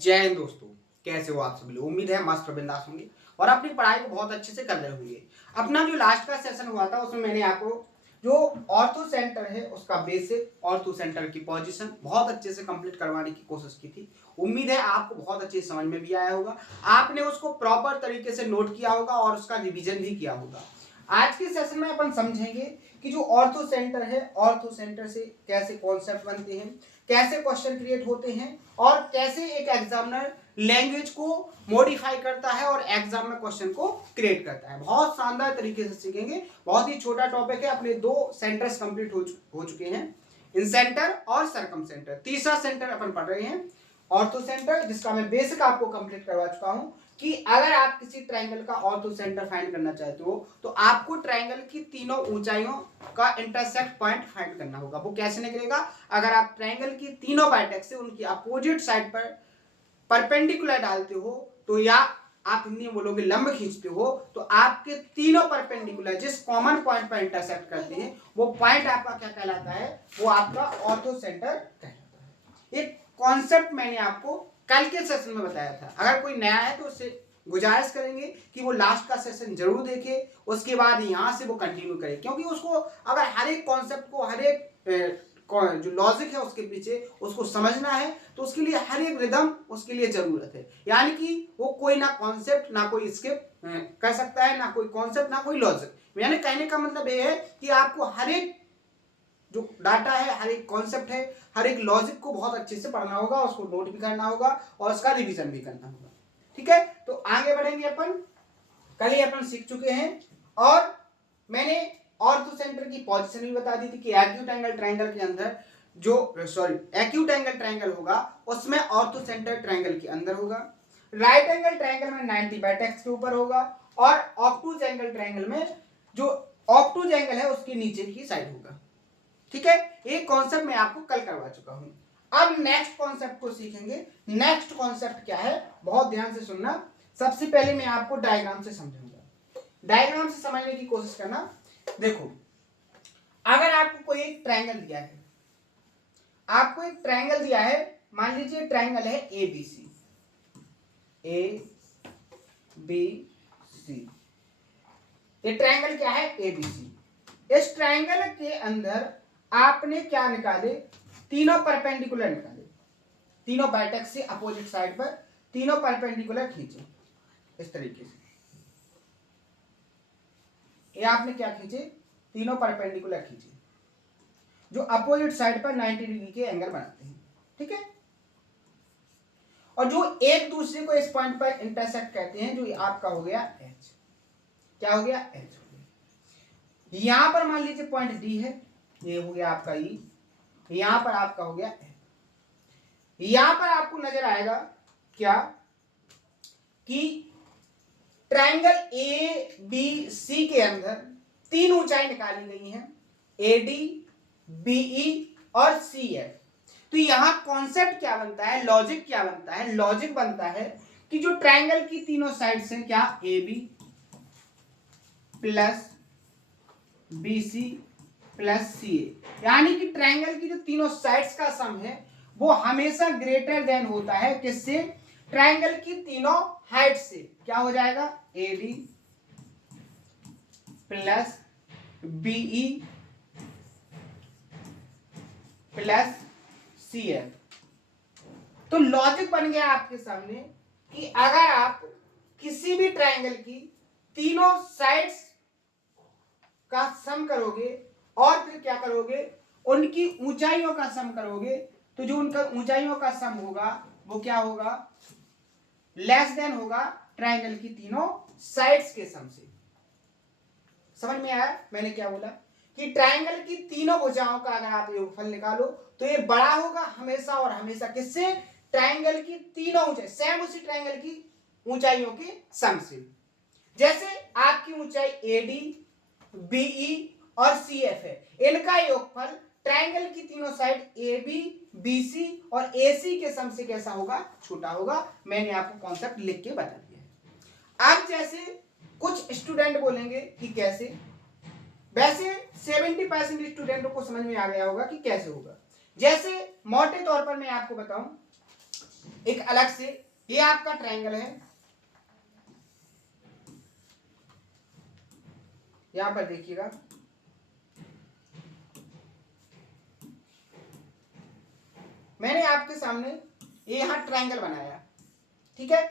जय हिंद दोस्तों, कैसे हो आप सभी लोग। उम्मीद है मस्त और बिंदास होंगे और अपनी पढ़ाई को बहुत अच्छे से कर रहे होंगे। अपना जो लास्ट का सेशन हुआ था उसमें मैंने आपको जो ऑर्थो सेंटर है उसका बेसिक, ऑर्थो सेंटर की पोजीशन बहुत अच्छे से कंप्लीट करवाने की कोशिश की थी। उम्मीद है आपको बहुत अच्छे से समझ में भी आया होगा, आपने उसको प्रॉपर तरीके से नोट किया होगा और उसका रिविजन भी किया होगा। आज के सेशन में अपन समझेंगे कि जो ऑर्थो सेंटर है, ऑर्थो सेंटर से कैसे कॉन्सेप्ट बनते हैं, कैसे क्वेश्चन क्रिएट होते हैं और कैसे एक एग्जामिनर लैंग्वेज को मॉडिफाई करता है और एग्जाम में क्वेश्चन को क्रिएट करता है। बहुत शानदार तरीके से सीखेंगे। बहुत ही छोटा टॉपिक है। अपने 2 सेंटर्स कंप्लीट हो चुके हैं, इन सेंटर और सरकम सेंटर। तीसरा सेंटर अपन पढ़ रहे हैं ऑर्थो सेंटर, जिसका मैं बेसिक आपको कंप्लीट करवा चुका हूं कि अगर आप किसी ट्रायंगल का ऑर्थो सेंटर फाइंड करना चाहते हो तो आपको ट्रायंगल की तीनों ऊंचाइयों का इंटरसेक्ट पॉइंट फाइंड करना होगा। वो कैसे निकलेगा? अगर आप ट्रायंगल की तीनों वर्टेक्स से उनकी अपोजिट साइड पर परपेंडिकुलर डालते हो तो, या आप हिंदी में बोलोगे लंब खींचते हो, तो आपके तीनों परपेंडिकुलर जिस कॉमन पॉइंट पर इंटरसेक्ट करते हैं वो पॉइंट आपका क्या कहलाता है? वो आपका ऑर्थो सेंटर कहलाता है। एक कॉन्सेप्ट मैंने आपको कल के सेशन में बताया था। अगर कोई नया है तो उससे गुजारिश करेंगे कि वो लास्ट का सेशन जरूर देखे, उसके बाद यहां से वो कंटिन्यू करे, क्योंकि उसको अगर हर एक कॉन्सेप्ट को, हर एक जो लॉजिक है उसके पीछे उसको समझना है तो उसके लिए हर एक रिदम उसके लिए जरूरत है। यानी कि वो कोई ना कॉन्सेप्ट ना कोई स्किप कर सकता है, ना कोई कॉन्सेप्ट ना कोई लॉजिक। यानी कहने का मतलब ये है कि आपको हर एक जो डाटा है, हर एक कॉन्सेप्ट है, हर एक लॉजिक को बहुत अच्छे से पढ़ना होगा, उसको नोट भी करना होगा और उसका रिवीजन भी करना होगा। ठीक है, तो आगे बढ़ेंगे अपन। कल ही अपन सीख चुके हैं और मैंने ऑर्थो सेंटर की पोजीशन भी बता दी थी कि एक्यूट एंगल ट्रायंगल के अंदर जो एक्यूट एंगल ट्रायंगल होगा उसमें ऑर्थो सेंटर ट्रायंगल के अंदर होगा। राइट एंगल ट्रायंगल में 90 वर्टेक्स के ऊपर होगा और ऑब्टूज एंगल ट्रायंगल में जो ऑब्टूज एंगल है उसके नीचे की साइड होगा। ठीक है, एक कॉन्सेप्ट मैं आपको कल करवा चुका हूं। अब नेक्स्ट कॉन्सेप्ट को सीखेंगे। नेक्स्ट कॉन्सेप्ट क्या है, बहुत ध्यान से सुनना। सबसे पहले मैं आपको डायग्राम से समझाऊंगा, डायग्राम से समझने की कोशिश करना। देखो, अगर आपको कोई एक ट्रायंगल दिया है, आपको एक ट्रायंगल दिया है, मान लीजिए ट्रायंगल है ABC, ABC। ये ट्रायंगल क्या है? ABC। इस ट्रायंगल के अंदर आपने क्या निकाले? तीनों परपेंडिकुलर निकाले, तीनों वर्टेक्स से अपोजिट साइड पर तीनों परपेंडिकुलर खींचे इस तरीके से। ये आपने क्या खींचे? तीनों परपेंडिकुलर खींचे जो अपोजिट साइड पर 90 डिग्री के एंगल बनाते हैं। ठीक है, और जो एक दूसरे को इस पॉइंट पर इंटरसेक्ट करते हैं, जो आपका हो गया H। क्या हो गया? H हो गया। यहां पर मान लीजिए पॉइंट D है, ये हो गया आपका E, यहां पर आपका हो गया F। यहां पर आपको नजर आएगा क्या कि ट्रायंगल ABC के अंदर 3 ऊंचाई निकाली गई हैं, AD, BE और CF। तो यहां कॉन्सेप्ट क्या बनता है, लॉजिक क्या बनता है? लॉजिक बनता है कि जो ट्रायंगल की तीनों साइड्स हैं, क्या AB plus BC plus CA, यानी कि ट्रायंगल की जो तीनों साइड्स का सम है वो हमेशा ग्रेटर देन होता है किससे? ट्रायंगल की तीनों हाइट से। क्या हो जाएगा? AD plus BE plus CF। तो लॉजिक बन गया आपके सामने कि अगर आप किसी भी ट्रायंगल की तीनों साइड्स का सम करोगे और फिर क्या करोगे? उनकी ऊंचाइयों का सम करोगे, तो जो उनका ऊंचाइयों का सम होगा वो क्या होगा? लेस देन होगा ट्रायंगल की तीनों साइड्स के सम से। समझ में आया मैंने क्या बोला? कि ट्रायंगल की तीनों भुजाओं का अगर आप योगफल निकालो तो ये बड़ा होगा हमेशा और हमेशा किससे? ट्रायंगल की तीनों ऊंचाई, सेम उसी ट्रायंगल की ऊंचाइयों के सम से। जैसे आपकी ऊंचाई AD, BE और CF है, इनका योगफल ट्रायंगल की तीनों साइड AB, BC और AC के सम से कैसा होगा? छोटा होगा। मैंने आपको कॉन्सेप्ट लिख के बता दिया है। अब जैसे कुछ स्टूडेंट बोलेंगे कि कैसे, वैसे 70% स्टूडेंटों को समझ में आ गया होगा कि कैसे होगा। जैसे मोटे तौर पर मैं आपको बताऊं, एक अलग से, ये आपका ट्रायंगल है, यहां पर देखिएगा, मैंने आपके सामने ये यहां ट्रायंगल बनाया, ठीक है,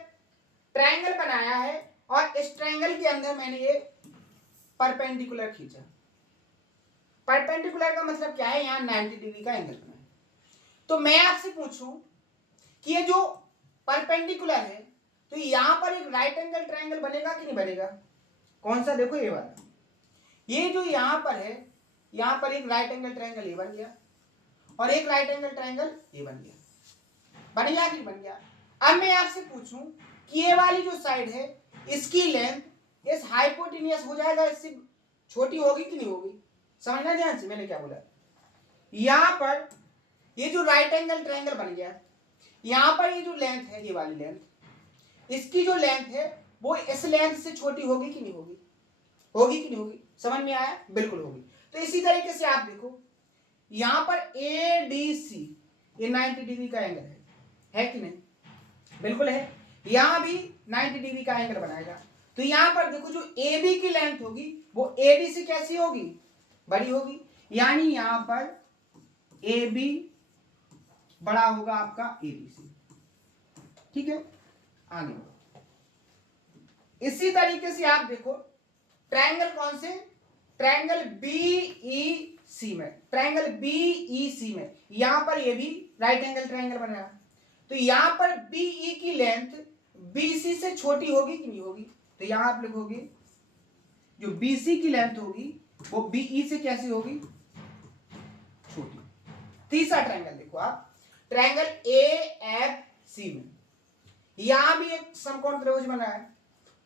ट्रायंगल बनाया है और इस ट्रायंगल के अंदर मैंने ये परपेंडिकुलर खींचा। परपेंडिकुलर का मतलब क्या है, यहां 90 डिग्री का एंगल बनाया। तो मैं आपसे पूछूं कि ये जो परपेंडिकुलर है, तो यहां पर एक राइट एंगल ट्रायंगल बनेगा कि नहीं बनेगा? कौन सा? देखो ये वाला, ये जो यहां पर है, यहां पर एक राइट एंगल ट्रायंगल ये बन गया और एक राइट एंगल ट्रायंगल ये बन गया। बन गया कि नहीं बन गया? अब मैं आपसे पूछूं कि ये वाली जो साइड है, इसकी लेंथ इस हाइपोटेनियस हो जाएगा, इससे छोटी होगी कि नहीं होगी? समझना ध्यान से मैंने क्या बोला। यहां पर ये जो राइट एंगल ट्रायंगल बन गया, यहां पर ये जो लेंथ है, ये वाली लेंथ, इसकी जो लेंथ है वो इस लेंथ से छोटी होगी कि नहीं होगी? होगी कि नहीं होगी? समझ में आया? बिल्कुल होगी। तो इसी तरीके से आप देखो, यहां पर ADC ये 90 डिग्री का एंगल है कि नहीं? बिल्कुल है। यहां भी 90 डिग्री का एंगल बनाएगा। तो यहां पर देखो, जो AB की लेंथ होगी वो AD से कैसी होगी? बड़ी होगी। यानी यहां पर AB बड़ा होगा आपका AD से, ठीक है। आगे इसी तरीके से आप देखो, ट्रायंगल कौन से? ट्रायंगल BEC में, ट्रायंगल BEC में यहां पर ये भी राइट एंगल ट्रायंगल बना। तो यहां पर BE की लेंथ BC से छोटी होगी कि नहीं होगी? तो यहां आप लिखोगे जो BC की लेंथ होगी वो BE से कैसी होगी? छोटी। तीसरा ट्रायंगल देखो आप, ट्रायंगल AFC में यहां भी एक समकोण त्रिभुज बना है।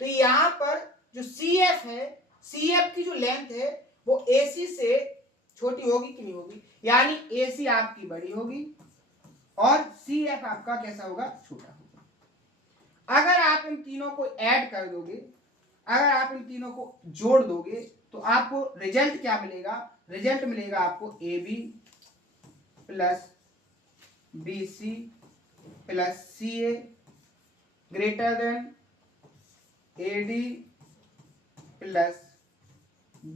तो यहां पर जो CF है, CF की जो लेंथ है वो AC से छोटी होगी कि नहीं होगी? यानी AC आपकी बड़ी होगी और CF आपका कैसा होगा? छोटा होगा। अगर आप इन तीनों को ऐड कर दोगे, अगर आप इन तीनों को जोड़ दोगे तो आपको रिजल्ट क्या मिलेगा? रिजल्ट मिलेगा आपको AB plus BC plus CA greater than AD plus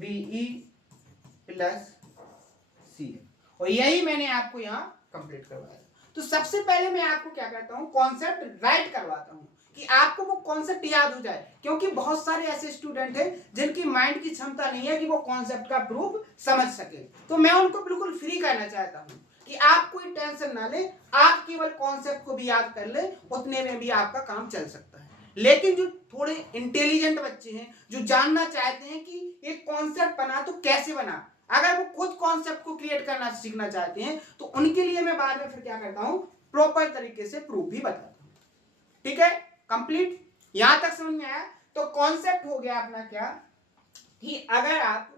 BE plus CA। और यही मैंने आपको यहां कंप्लीट करवाया। तो सबसे पहले मैं आपको क्या करता हूं, कॉन्सेप्ट राइट करवाता हूं कि आपको वो कॉन्सेप्ट याद हो जाए, क्योंकि बहुत सारे ऐसे स्टूडेंट हैं जिनकी माइंड की क्षमता नहीं है कि वो कॉन्सेप्ट का प्रूफ समझ सके। तो मैं उनको बिल्कुल फ्री करना चाहता हूं कि आप कोई टेंशन ना ले, आप केवल कॉन्सेप्ट को भी याद कर ले, उतने में भी आपका काम चल सकता है। लेकिन जो थोड़े इंटेलिजेंट बच्चे हैं, जो जानना चाहते हैं कि ये कॉन्सेप्ट बना तो कैसे बना, अगर वो खुद कॉन्सेप्ट को क्रिएट करना सीखना चाहते हैं, तो उनके लिए मैं बाद में फिर क्या करता हूं, प्रॉपर तरीके से प्रूफ भी बताता हूं। ठीक है, कंप्लीट? यहां तक समझ में आया? तो कॉन्सेप्ट हो गया अपना क्या, कि अगर आप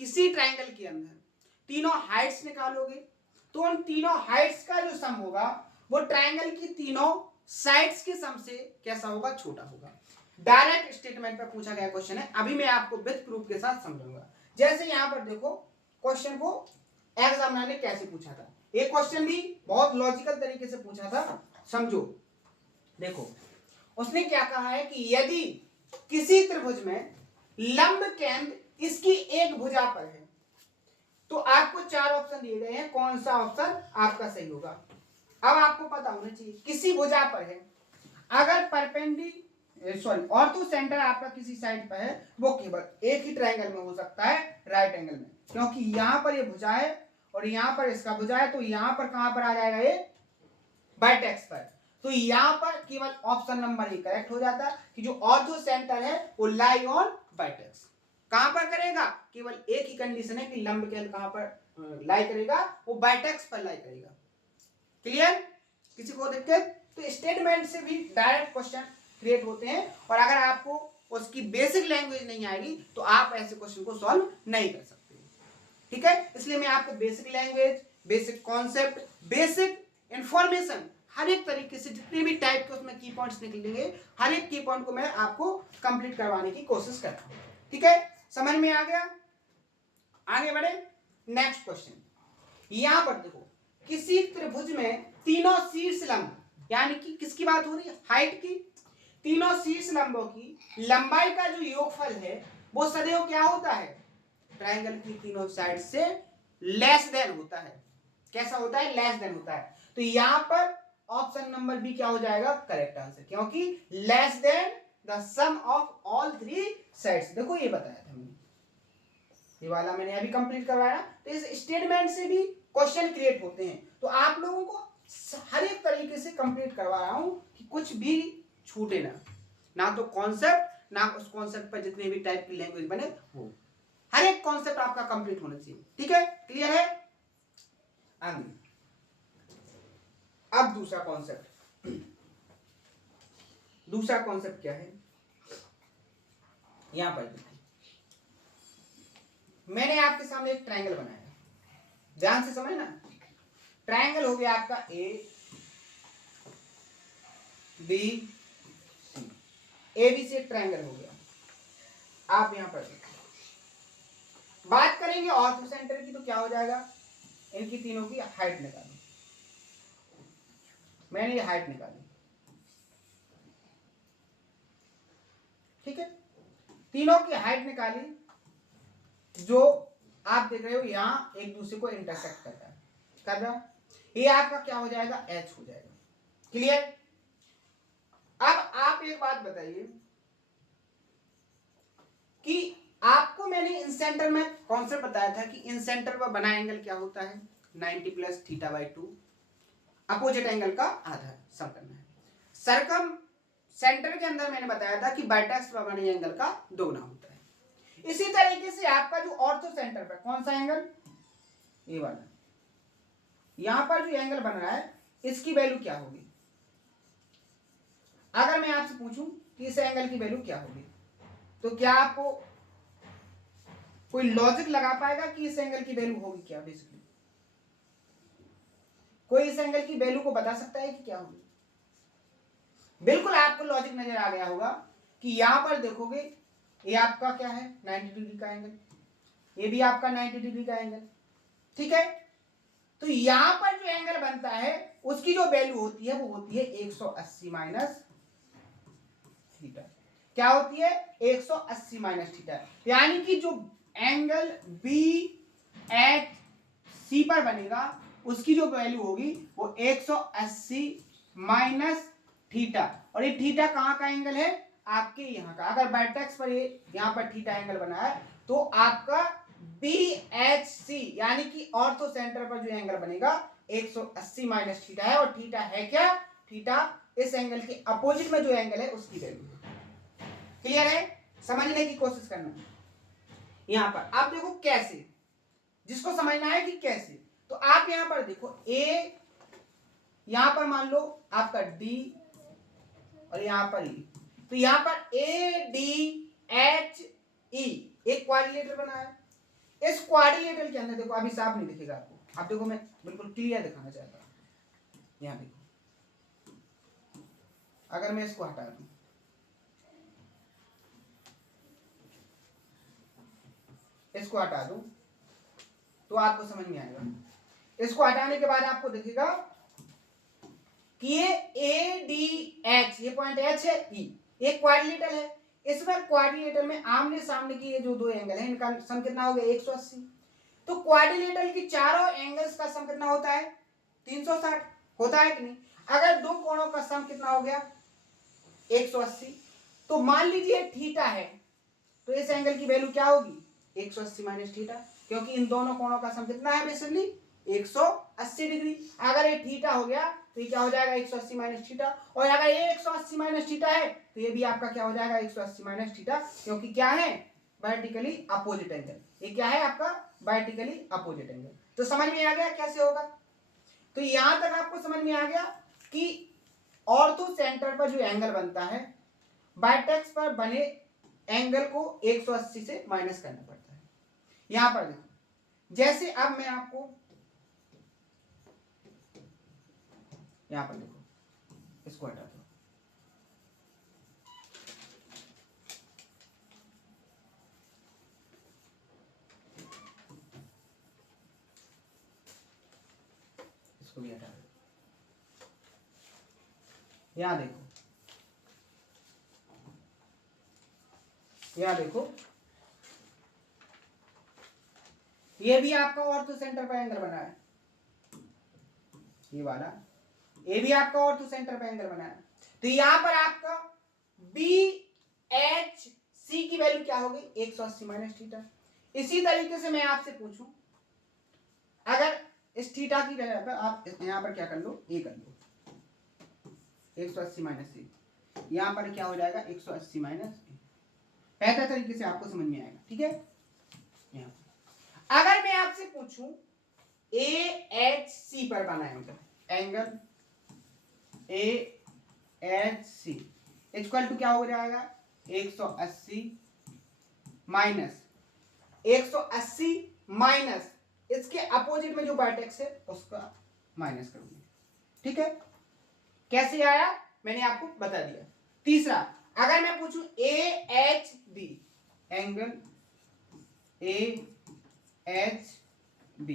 किसी ट्रायंगल के अंदर तीनों हाइट्स निकालोगे तो उन तीनों हाइट्स का जो सम होगा वो ट्रायंगल की तीनों साइड्स के सम से कैसा होगा? छोटा होगा। डायरेक्ट स्टेटमेंट पे पूछा गया क्वेश्चन है, अभी मैं आपको विद प्रूफ के साथ समझाऊंगा। जैसे यहां पर देखो, क्वेश्चन को एग्जामिनर ने कैसे पूछा था, एक क्वेश्चन भी बहुत लॉजिकल तरीके से पूछा था, समझो। देखो उसने क्या कहा है कि यदि किसी त्रिभुज में लंब केंद्र इसकी एक भुजा पर है, तो आपको चार ऑप्शन दिए गए हैं, कौन सा ऑप्शन आपका सही होगा। अब आपको पता होना चाहिए किसी भुजा पर है, अगर ऑर्थो सेंटर आपका किसी साइड पर है, वो केवल एक ही ट्रायंगल में हो सकता है, राइट एंगल में, क्योंकि यहां पर ये भुजा है और यहां पर इसका भुजा है, तो यहां पर कहां पर आ जाएगा? ये वर्टेक्स पर। तो यहां पर केवल ऑप्शन नंबर ए करेक्ट हो जाता है कि जो ऑर्थो सेंटर है वो लाई ऑन वर्टेक्स। कहां पर करेगा? केवल एक ही कंडीशन है कि लंब केंद्र कहां पर लाई करेगा? वो वर्टेक्स पर लाई करेगा। क्लियर? किसी को दिक्कत? तो स्टेटमेंट से भी डायरेक्ट क्वेश्चन क्रिएट होते हैं, और अगर आपको उसकी बेसिक लैंग्वेज नहीं आएगी तो आप ऐसे क्वेश्चन को सॉल्व नहीं कर सकते। ठीक है, इसलिए मैं आपको basic language, basic concept, basic information, हर एक तरीके से जितने भी टाइप के उसमें की पॉइंट्स निकलेंगे, हर एक की पॉइंट को मैं आपको कंप्लीट करवाने की कोशिश करता हूं। ठीक है, समझ में आ गया? आगे बढ़े, नेक्स्ट क्वेश्चन। यहां पर देखो, किसी त्रिभुज में तीनों शीर्ष लंब यानी कि किसकी बात हो रही है, हाइट की। तीनों शीर्ष लंबों की लंबाई का जो योगफल है वो सदैव क्या होता है, ट्रायंगल की तीनों साइड से लेस देन होता है। कैसा होता है, लेस देन होता है। तो यहां पर ऑप्शन नंबर बी क्या हो जाएगा, करेक्ट आंसर, क्योंकि less than the sum of all three sides. देखो ये बताया था हमने, ये वाला मैंने अभी कंप्लीट करवाया। तो इस स्टेटमेंट से भी क्वेश्चन क्रिएट होते हैं। तो आप लोगों को हर एक तरीके से कंप्लीट करवा रहा हूं कि कुछ भी छूटे ना तो कॉन्सेप्ट, ना उस कॉन्सेप्ट पर जितने भी टाइप की लैंग्वेज बने वो, हर एक कॉन्सेप्ट आपका कंप्लीट होना चाहिए। ठीक है, क्लियर है। आगे अब दूसरा कॉन्सेप्ट, दूसरा कॉन्सेप्ट क्या है, यहां पर देखिए मैंने आपके सामने एक ट्रायंगल बनाया, ध्यान से समझना। ट्रायंगल हो गया आपका ए बी सी, ए बी सी एक ट्रायंगल हो गया। आप यहां पर बात करेंगे ऑर्थो सेंटर की, तो क्या हो जाएगा, इनकी तीनों की हाइट निकालो। मैंने ये हाइट निकाली, ठीक है, तीनों की हाइट निकाली, जो आप देख रहे हो यहां एक दूसरे को इंटरसेक्ट कर रहा है, ये आपका क्या हो जाएगा, एच हो जाएगा। क्लियर। अब आप एक बात बताइए कि आपको मैंने इन सेंटर में कॉन्सेप्ट बताया था कि इन सेंटर पर बना एंगल क्या होता है, 90 plus theta by 2, opposite angle का आधा सम करना है। सर्कम सेंटर के अंदर मैंने बताया था कि वर्टेक्स पर बने एंगल का दोगुना होता है। इसी तरीके से आपका जो ऑर्थो सेंटर पर कौन सा एंगल, ये वाला, यहां पर जो एंगल बन रहा है इसकी वैल्यू क्या होगी। अगर मैं आपसे पूछूं कि इस एंगल की वैल्यू क्या होगी, तो क्या आपको कोई लॉजिक लगा पाएगा कि इस एंगल की वैल्यू होगी क्या। बेसिकली कोई इस एंगल की वैल्यू को बता सकता है कि क्या होगी। बिल्कुल आपको लॉजिक नजर आ गया होगा कि यहां पर देखोगे ये आपका क्या है, 90 डिग्री का एंगल, ये भी आपका 90 डिग्री का एंगल, ठीक है। तो यहां पर जो एंगल बनता है उसकी जो वैल्यू होती है वो होती है 180 माइनस थीटा। क्या होती है, 180 माइनस थीटा। यानी कि जो एंगल बी एच सी पर बनेगा उसकी जो वैल्यू होगी वो 180 माइनस थीटा। और ये थीटा कहां का एंगल है, आपके यहां का। अगर वर्टेक्स पर ये यहां पर थीटा एंगल बना है तो आपका बी एच सी यानी कि ऑर्थो सेंटर पर जो एंगल बनेगा 180 माइनस थीटा है। और थीटा है क्या, थीटा इस एंगल के अपोजिट में जो एंगल है उसकी वैल्यू है। क्लियर है, समझने की कोशिश करना। यहां पर आप देखो कैसे, जिसको समझना है कि कैसे, तो आप यहां पर देखो ए, यहां पर मान लो आपका डी और यहां पर ई, तो यहां पर ए डी एच ई एक क्वाड्रिलेटरल बना है। इस क्वाड्रिलेटरल के अंदर देखो, अभी साफ नहीं दिखेगा आपको, आप देखो मैं बिल्कुल क्लियर दिखाना चाहता हूं। यहां देखो, अगर मैं इसको हटा दूं, इसको हटा दूं तो आपको समझ में आएगा। इसको हटाने के बाद आपको दिखेगा कि ये ए डी एच, ये पॉइंट एच है, ई एक क्वाड्रिलेटरल है। इसमें क्वाड्रिलेटरल में आमने सामने की ये जो दो एंगल है इनका सम कितना हो गया, 180। तो क्वाड्रिलेटरल की चारों एंगल्स का सम कितना होता है, 360 होता है कि नहीं। अगर दो कोणों का सम कितना हो गया, 180, तो मान लीजिए थीटा है, तो इस एंगल की वैल्यू क्या होगी, 180 माइनस थीटा, क्योंकि इन दोनों कोणों का सम कितना है बेसिकली 180 डिग्री। अगर ये थीटा हो गया तो ये क्या हो जाएगा, 180 माइनस थीटा। और अगर ये 180 माइनस थीटा है तो ये भी आपका क्या हो जाएगा, 180 माइनस थीटा, क्योंकि क्या है, वर्टिकली अपोजिट एंगल। ये क्या है आपका, वर्टिकली अपोजिट एंगल। तो समझ में आ गया कैसे होगा। तो यहां तक आपको समझ में आ गया कि ऑर्थो सेंटर पर जो एंगल बनता है वर्टेक्स पर बने एंगल को 180 से माइनस करना पड़ता है। यहां पर देखो, जैसे अब मैं आपको यहां पर देखो, इसको हटा दो, इसको भी हटा दो। यहाँ देखो, यहाँ देखो, ये भी आपका ऑर्थो सेंटर पर एंगल बना है, ये वाला, ये भी आपका ऑर्थो सेंटर पर एंगल बना है। तो यहां पर आपका बी एच सी की वैल्यू क्या होगी, 180 माइनस थीटा। इसी तरीके से मैं आपसे पूछूं, अगर इस थीटा की जगह पर आप यहां पर क्या कर लो, ए कर लो, 180 माइनस ए, यहां पर क्या हो जाएगा 180 माइनस ए। बेहतर तरीके से आपको समझ में आएगा, ठीक है। यहाँ अगर मैं आपसे पूछूं ए एच सी पर बना angle A H C equal to क्या हो जाएगा, 180 माइनस 180 माइनस इसके अपोजिट में जो वर्टेक्स है उसका माइनस करूंगी, ठीक है। कैसे आया मैंने आपको बता दिया। तीसरा, अगर मैं पूछूं A H B, angle A H B,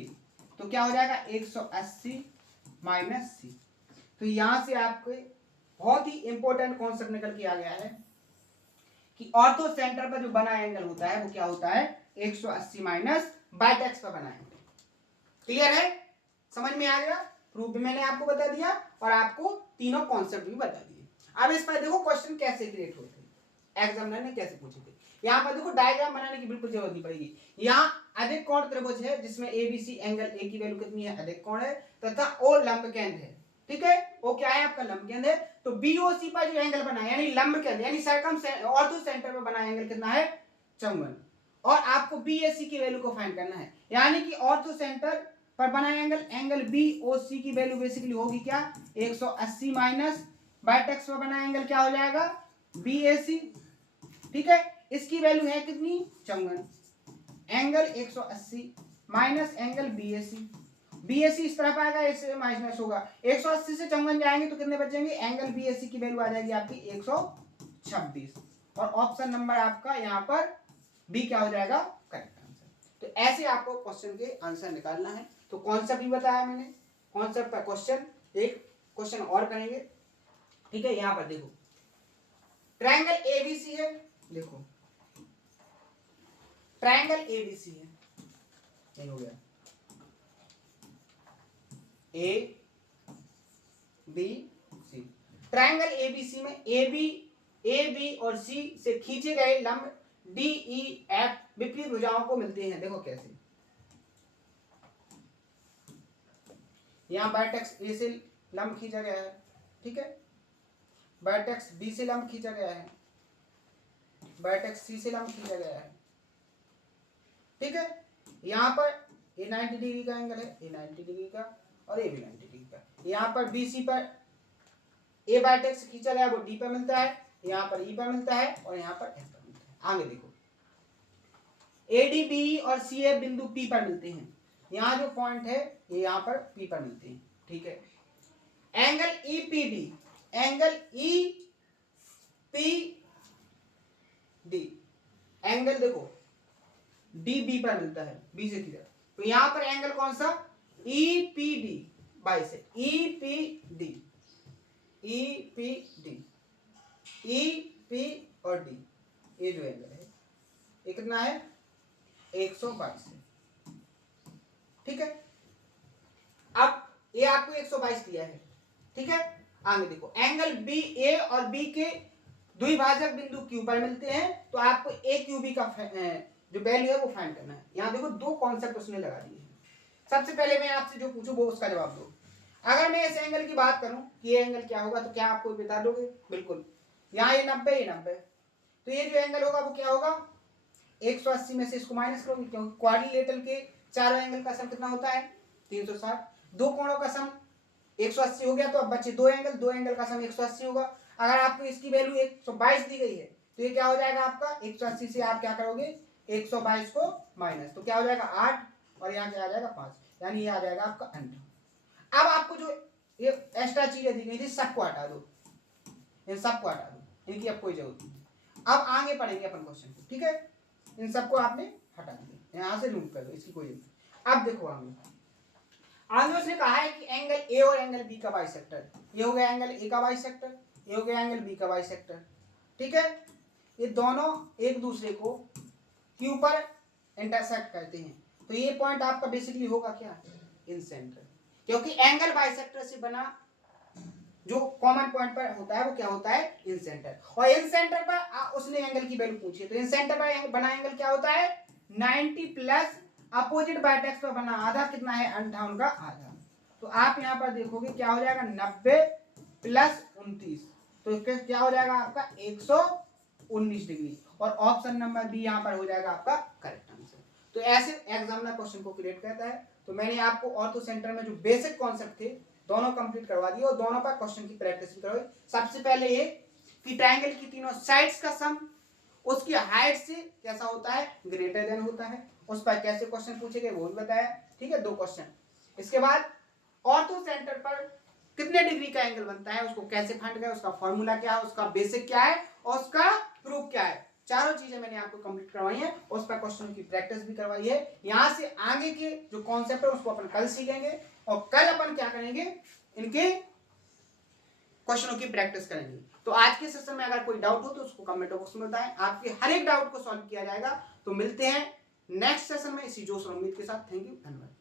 तो क्या हो जाएगा 180 माइनस सी। तो यहां से आपको बहुत ही इंपॉर्टेंट कॉन्सेप्ट निकल के आ गया है कि ऑर्थो सेंटर पर जो बना एंगल होता है वो क्या होता है, 180 माइनस बाइटेक्स पर बना एंगल। क्लियर है, समझ में आ गया। प्रूफ भी मैंने आपको बता दिया और आपको तीनों कॉन्सेप्ट भी बता दिए। अब इस पर देखो क्वेश्चन कैसे क्रिएट होते हैं, एग्जामिनर ने कैसे पूछे थे। यहाँ पर देखो डायग्राम बनाने की बिल्कुल जरूरत नहीं पड़ेगी। यहाँ अधिक कोण त्रिभुज है जिसमें एबीसी एंगल ए की वैल्यू कितनी है, अधिक कोण है, तथा ओ लंब केंद्र है, ठीक है। वो क्या है आपका लंब केंद्र है। तो बीओसी पर जो एंगल बना है यानी लंब केंद्र यानी सर्कम ऑर्थो सेंटर पर बना एंगल कितना है, 54। और आपको बीएसी की वैल्यू को फाइंड करना है, यानी कि ऑर्थो सेंटर पर बना एंगल बीओसी की वैल्यू बेसिकली होगी क्या, 180 माइनस बाइटेक्स पर बना एंगल क्या हो जाएगा, बीएसी, ठीक है। इसकी वैल्यू है कितनी, 54। Angle 180 minus angle BAC, BAC इस तरफ आएगा, इससे माइनस होगा, 180 से 54 जाएंगे तो कितने बचेंगे, एंगल बीएसी की वैल्यू आ जाएगी आपकी 126। और ऑप्शन नंबर आपका यहाँ पर बी क्या हो जाएगा, करेक्ट आंसर। तो ऐसे आपको क्वेश्चन के आंसर निकालना है। तो कॉन्सेप्ट भी बताया मैंने, कॉन्सेप्ट का क्वेश्चन, एक क्वेश्चन और करेंगे, ठीक है। यहां पर देखो ट्रायंगल एबीसी है, देखो ट्रायंगल एबीसी है, ये हो गया A B C. Triangle ABC में ए बी और सी से खींचे गए लंब डी ई एफ विपरीत भुजाओं को मिलते हैं। देखो कैसे, यहां वर्टेक्स ए से लंब खींचा गया है, ठीक है, वर्टेक्स बी से लंब खींचा गया है, वर्टेक्स सी से लंब खींचा गया है, ठीक है। यहां पर ए 90 डिग्री का एंगल है, ए 90 डिग्री का और ए भी 90 डिग्री का। यहां पर बी सी पर ए वर्टेक्स खींचा गया वो डी पर मिलता है, यहां पर ई पर मिलता है और यहां पर एफ पर मिलता है। आगे देखो एडीबी और सीएफ बिंदु पी पर मिलते हैं, यहाँ जो पॉइंट है ये यहाँ पर पी पर मिलते हैं, ठीक है। Angle EPD, angle EPD, angle देखो डीबी पर मिलता है, बी से किधर, तो यहाँ पर एंगल कौन सा, ईपीडी, बाई से ईपीडी, ईपीडी, ईपी और डी, ये जो एंगल है ये कितना है, 122 है, ठीक है। अब ये आपको 122 दिया है, ठीक है। आगे देखो एंगल बी ए और बी के द्विभाजक बिंदु क्यू पर मिलते हैं, तो आपको ए क्यू बी का जो वैल्यू है वो फाइंड करना है। यहां देखो दो कॉन्सेप्ट उसने लगा दिए हैं। सबसे पहले मैं आपसे जो पूछूं वो उसका जवाब दो। अगर मैं इस एंगल की बात करूं कि ये एंगल क्या होगा, तो क्या आपको बता दोगे, बिल्कुल। यहाँ ये 90, ये 90, तो ये जो एंगल होगा वो क्या होगा, 180 में से इसको माइनस करोगे, क्योंकि क्वाड्रिलेटरल के चारों एंगल का सम कितना होता है, 360। दो कोणों का सम 180 हो गया, तो अब बचे दो एंगल का सम 180 होगा। अगर आपको इसकी वैल्यू 122 दी गई है तो ये क्या हो जाएगा आपका, 180 से आप क्या करोगे 122 को माइनस, तो क्या हो जाएगा 8 और यहाँ क्या आ जाएगा 5, यानी ये आ जाएगा आपका आंसर। अब आपको जो ये एक्स्ट्रा चीजें दी गई थी सबको हटा दो, इन सबको हटा दो, इनकी अब कोई जरूरत नहीं। अब आगे पढ़ेंगे अपन क्वेश्चन को, ठीक है। इन सबको आपने हटा दिया, यहां से रिमूव कर दो, इसकी कोई जरूरत। अब देखो आगे उसने कहा है कि एंगल ए और एंगल बी का बाइसेक्टर, ये हो गया एंगल ए का बाइसेक्टर, ये हो गया एंगल बी का बाइसेक्टर, ठीक है। ये दोनों एक दूसरे को क्यू पर इंटरसेक्ट करते हैं, तो ये पॉइंट आपका बेसिकली होगा क्या, इन सेंटर, क्योंकि एंगल बाइसेक्टर से बना जो कॉमन पॉइंट पर होता है वो क्या होता है, इन सेंटर। और इन सेंटर पर उसने एंगल की वैल्यू पूछी है, तो इन सेंटर पर बना एंगल क्या होता है 90 प्लस अपोजिट वर्टेक्स पर बना आधा कितना है 58 का आधा। तो आप यहाँ पर देखोगे क्या हो जाएगा 90 प्लस 29, तो क्या हो जाएगा आपका 119 डिग्री, और ऑप्शन नंबर बी यहाँ पर हो जाएगा आपका करेक्ट आंसर। तो ऐसे एग्जामिनर क्वेश्चन को क्रिएट करता है। तो मैंने आपको ऑर्थो सेंटर में जो बेसिक कॉन्सेप्ट थे दोनों कंप्लीट करवा दिए और दोनों पर क्वेश्चन की प्रैक्टिस करवाई। सबसे पहले ये कि ट्रायंगल की तीनों साइड्स का सम उसकी हाइट से कैसा होता है, ग्रेटर देन होता है, उस पर कैसे क्वेश्चन पूछे गए वो भी बताया, ठीक है, 2 क्वेश्चन। इसके बाद ऑर्थो सेंटर पर कितने डिग्री का एंगल बनता है उसको कैसे फाइंड करें, उसका फॉर्मूला क्या है, उसका बेसिक क्या है और उसका प्रूफ क्या है, चारों चीजें मैंने आपको कंप्लीट करवाई है, उस पर क्वेश्चन की प्रैक्टिस भी करवाई है। यहां से आगे के जो कॉन्सेप्ट है उसको अपन कल सीखेंगे और कल अपन क्या करेंगे, इनके क्वेश्चनों की प्रैक्टिस करेंगे। तो आज के सेशन में अगर कोई डाउट हो तो उसको कमेंट बॉक्स में बताएं, आपके हर एक डाउट को सॉल्व किया जाएगा। तो मिलते हैं नेक्स्ट सेशन में इसी जोश और उम्मीद के साथ। थैंक यू, धन्यवाद।